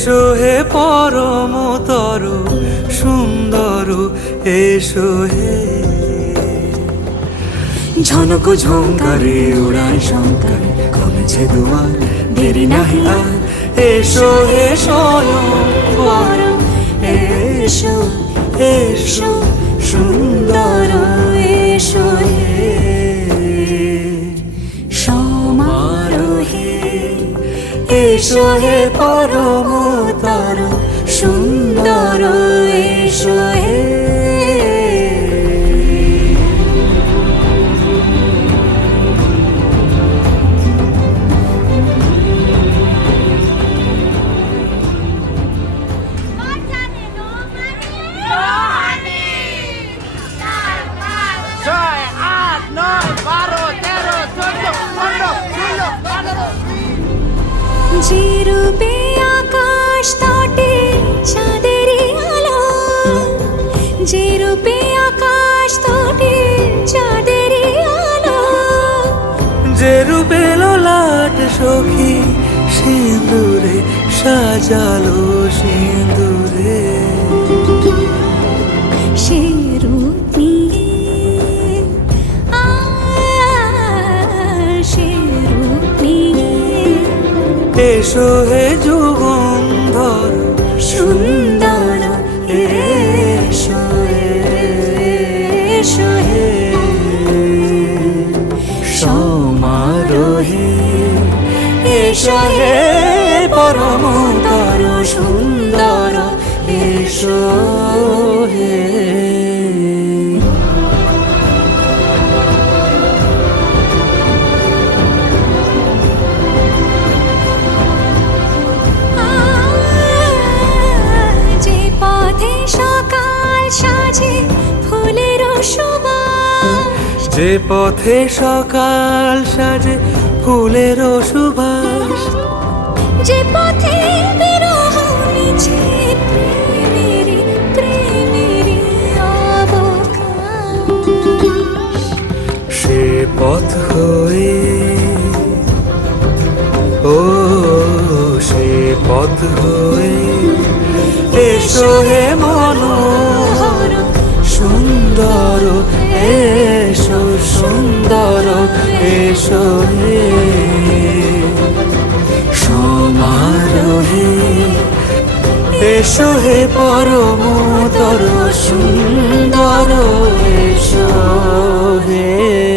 এসো হে পরমতর সুন্দর, এসো হে। ঝনক ঝঙ্কারে উড়ায় শঙ্কারে কমেছে দুয়ার, দেরি নাহি আর। এসো হে স্বয়ং পরম, এসো এসো সুন্দর, এসো হে সমারোহে। এসো হে পরমতর সুন্দর, এসো হে। যে রূপে আকাশ তটে চাঁদেরই আলো, যে রূপে আকাশ তটে চাঁদেরই আলো, যে রূপে ললাট সখী সিঁদুরে সাজালো সিঁদুরে। সে রূপ নিয়ে সে রূপ নিয়ে এসো হে যুগন্ধর সুন্দর, এসো এসো হে সমারোহে। এসো হে পরমতর সুন্দর, এসো হে। যে পথে সকাল সাজে ফুলের সুবাস, যে পথে সকাল সাজে ফুলের সুবাস, যে পথে বিরহ মিছে প্রেমেরই প্রেমেরই অবকাশ, সে পথ হয়ে ও সে পথ হয়ে। এসো হে মনোহর সুন্দর, এসো সুন্দর, এসো হে সমারোহে। এসো হে পরমতর সুন্দর, এসো হে।